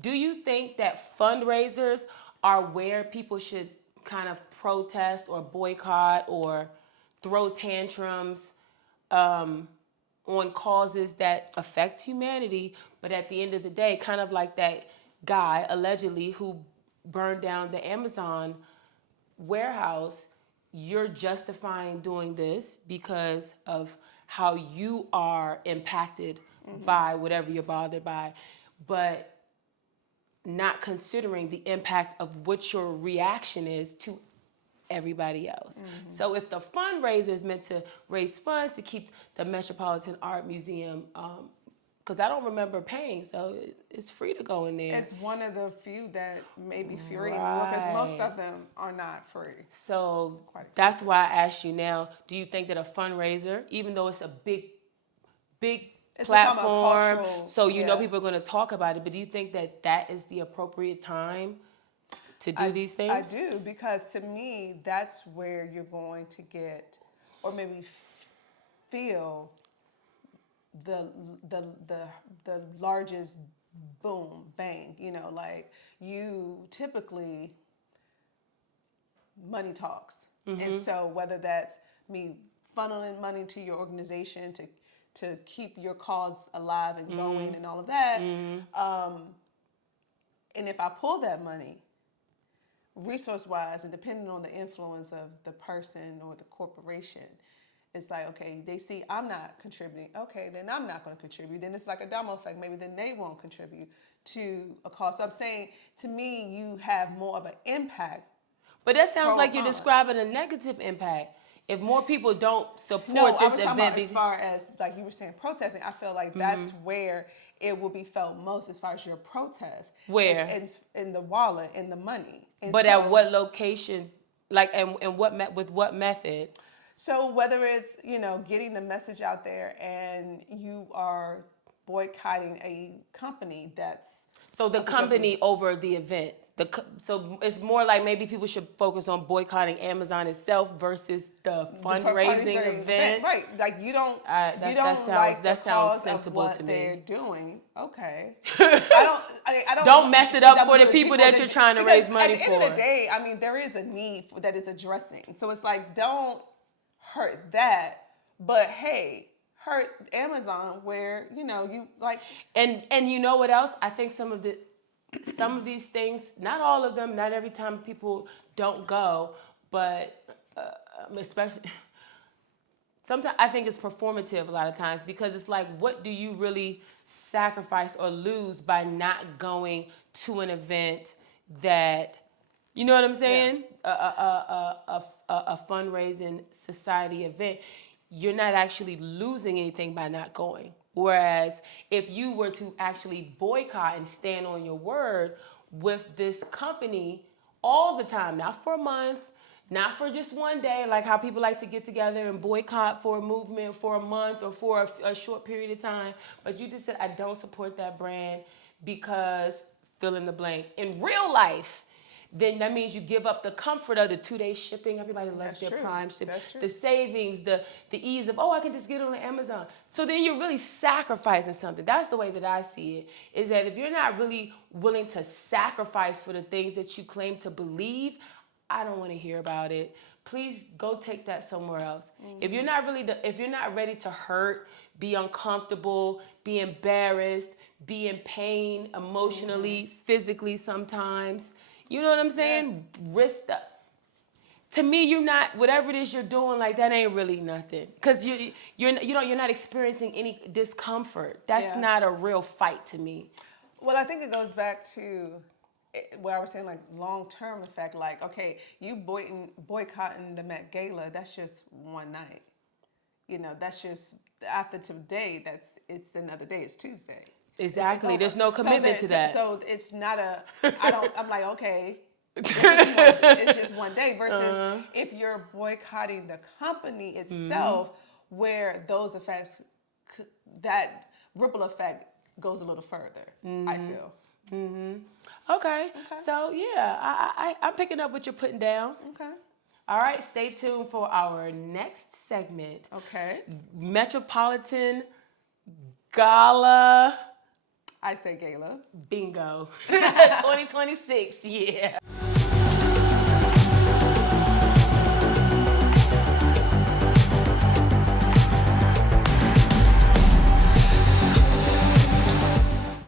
Do you think that fundraisers are where people should kind of protest or boycott or throw tantrums on causes that affect humanity, but at the end of the day, kind of like that guy allegedly who burned down the Amazon warehouse, you're justifying doing this because of how you are impacted by whatever you're bothered by, but not considering the impact of what your reaction is to everybody else. So if the fundraiser is meant to raise funds to keep the Metropolitan Art Museum, because I don't remember paying, so it's free to go in there. It's one of the few that may be free in New York, because most of them are not free. So that's why I asked you now, do you think that a fundraiser, even though it's a big It's platform, cultural, so you know people are going to talk about it, but do you think that that is the appropriate time to do these things? I do, because to me, that's where you're going to get, or maybe feel the largest boom, bang. You know, like you typically, money talks. And so whether that's me funneling money to your organization to keep your cause alive and going and all of that, and if I pull that money, resource-wise, and depending on the influence of the person or the corporation, it's like, okay, they see I'm not contributing. Okay, then I'm not going to contribute. Then it's like a domino effect. Maybe then they won't contribute to a cause. So I'm saying, to me, you have more of an impact. But that sounds like you're describing a negative impact. If more people don't support No, this I was talking event, about as far as, like you were saying, protesting. I feel like that's where it will be felt most, as far as your protest. Where? In the wallet, in the money. And but so, at what location? Like, and with what method? So whether it's, you know, getting the message out there and you are boycotting a company that's... So the company over the event. So it's more like maybe people should focus on boycotting Amazon itself versus the fundraising event. Right. Like you don't that sounds sensible to me. They're doing. Okay. I don't mess it up for the people that you're trying to raise money for. At the end of the day, I mean, there is a need that it's addressing. So it's like, don't hurt that, but hey, hurt Amazon where, you know, you like... And you know what else? I think some of these things, not all of them, not every time people don't go, but especially sometimes I think it's performative a lot of times, because it's like, what do you really sacrifice or lose by not going to an event that, you know what I'm saying? Yeah. A fundraising society event. You're not actually losing anything by not going. Whereas if you were to actually boycott and stand on your word with this company all the time, not for a month, not for just one day, like how people like to get together and boycott for a movement for a month or for a short period of time, but you just said, I don't support that brand because fill in the blank. In real life, then that means you give up the comfort of the 2-day shipping. Everybody loves their Prime shipping. The savings, the ease of, I can just get it on Amazon. So then you're really sacrificing something. That's the way that I see it, is that if you're not really willing to sacrifice for the things that you claim to believe, I don't want to hear about it. Please go take that somewhere else. If you're not ready to hurt, be uncomfortable, be embarrassed, be in pain emotionally, physically sometimes, you know what I'm saying? Yeah. Risk that. To me, you're not, whatever it is you're doing, like that ain't really nothing, because you're not experiencing any discomfort. That's not a real fight to me. Well, I think it goes back to what I was saying, like long-term effect. Like, okay, you boycotting the Met Gala, that's just one night. You know, that's just after today. It's another day. It's Tuesday. Exactly. There's no commitment to that. So it's not I'm like, okay, it's just one day versus if you're boycotting the company itself, where those effects, that ripple effect goes a little further, I feel. Okay. So yeah, I'm picking up what you're putting down. Okay. All right, stay tuned for our next segment. Okay. Metropolitan Gala. I say gala. Bingo. 2026, yeah.